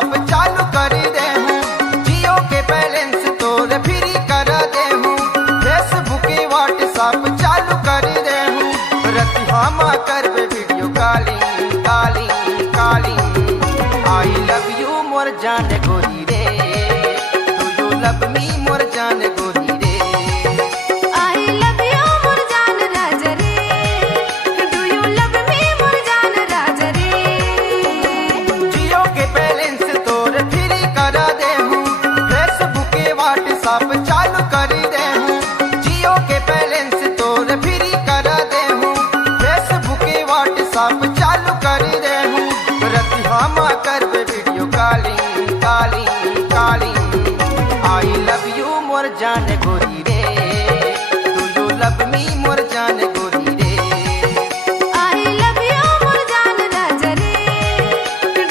WhatsApp चालू कर दे हूँ, जियो के बैलेंस तोर फ्री कर दे हूँ, फेसबुक के व्हाट्सएप चालू कर दे हूँ, रति हम करबे video calling calling calling. I love you more जान गोरी रे, डू यू लव मी मोर जान गोरी रे। व्हाट्सएप चालू कर दे हूँ, जियो के बैलेंस तोर फ्री कर दे हूँ, फेसबुक के व्हाट्सएप चालू कर दे हूँ, रति हम करबे video calling calling calling. I love you more जान गोरी रे, डू यू लव मी मोर जान गोरी रे। आई लव यू मोर जान राजा रे,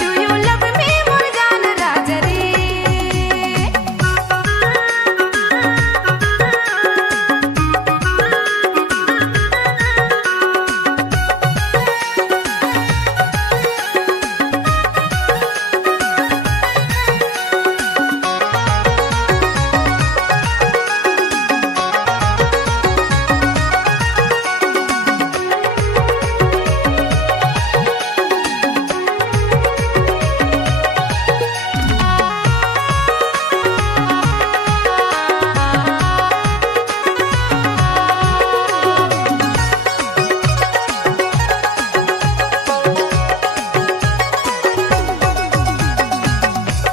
डू यू लव मी मोर जान राजा रे।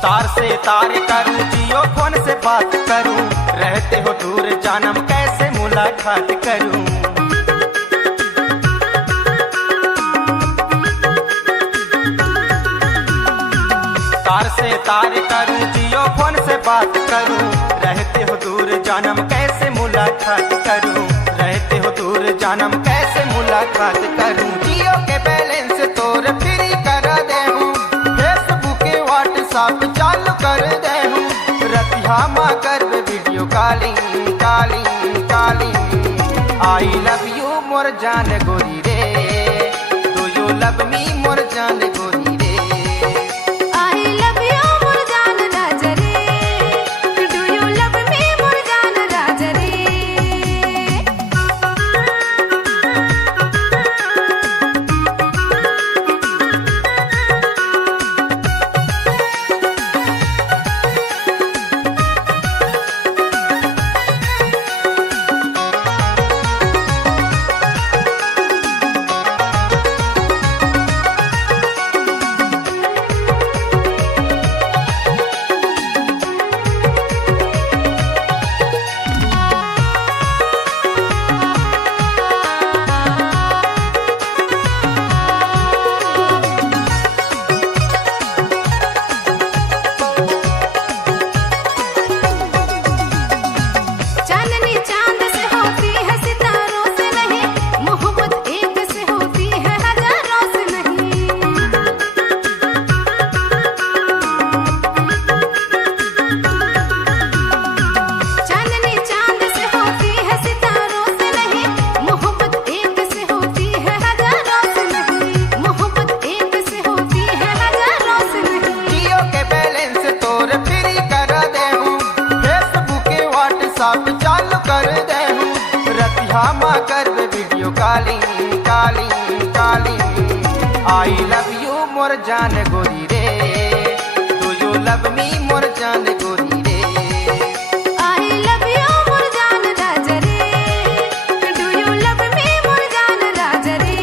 तार से तार करूं, जियो फोन से बात करूं, रहते हो दूर जानम कैसे मुलाकात करूं। तार से तार करूं, जियो फोन से बात करूं, रहते हो दूर जानम कैसे मुलाकात करूं, रहते हो दूर जानम कैसे मुलाकात करूं। जियो के बैलेंस तोर फ्री कर दे हूँ, फेसबुक के व्हाट्सएप चालू कर दे हूँ, रति हम करबे video calling calling calling. I love you more जान गोरी रे, डू यू लव मी मोर जान गोरी रे। आई लव यू मोर जान राजा रे, डू यू लव मी मोर जान राजा रे। चांदनी चांद से होती है सितारों से नहीं, मोहब्बत एक से होती है हजारों से नहीं। चांदनी चांद से होती है सितारों से नहीं, मोहब्बत एक से होती है हजारों से नहीं, मोहब्बत एक से होती है हजारों से नहीं। जियो के बैलेंस तोर फ्री कर दे हूँ, फेसबुक के व्हाट्सएप चालू कर दे हूँ, रति हम करबे video calling calling calling. I love you more जान गोरी रे, डू यू लव मी मोर जान गोरी रे। आई लव यू मोर जान राजा रे, डू यू लव मी मोर जान राजा रे।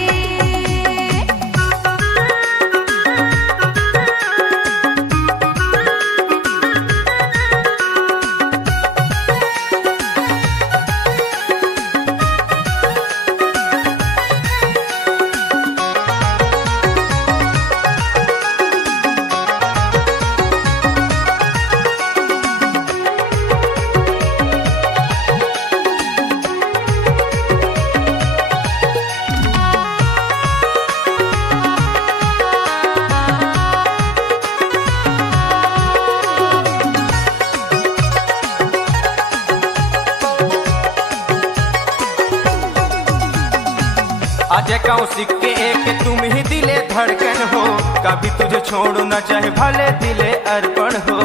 अजय कौशिक के एक तुम ही दिले धड़कन हो, कभी तुझे छोड़ू न चाहे भले दिले अर्पण हो।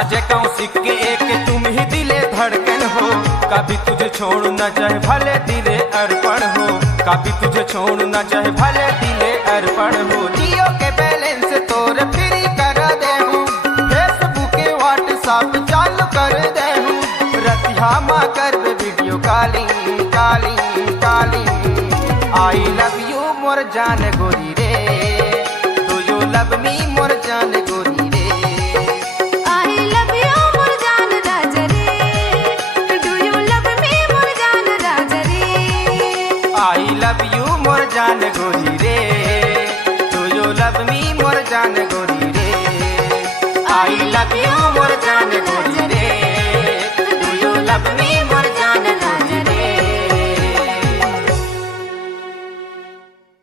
अजय कौशिक के एक तुम ही दिले धड़कन हो, कभी तुझे छोड़ू न चाहे भले दिले अर्पण हो, कभी तुझे छोड़ू न चाहे भले दिले अर्पण हो। जियो के बैलेंस तोर फ्री कर दे हूँ, फेसबुक के व्हाट्सएप चालू कर दे हूँ, रतिहा माँ कर video calling calling calling. I love you more जान गोरी रे, डू यू लव मी मोर जान गोरी रे। I love you मोर जान राजा रे, do you love me मोर जान राजा रे। आई लव यू मोर जान गोरी रे, डू यू लव मी मोर जान गोरी रे। I love you more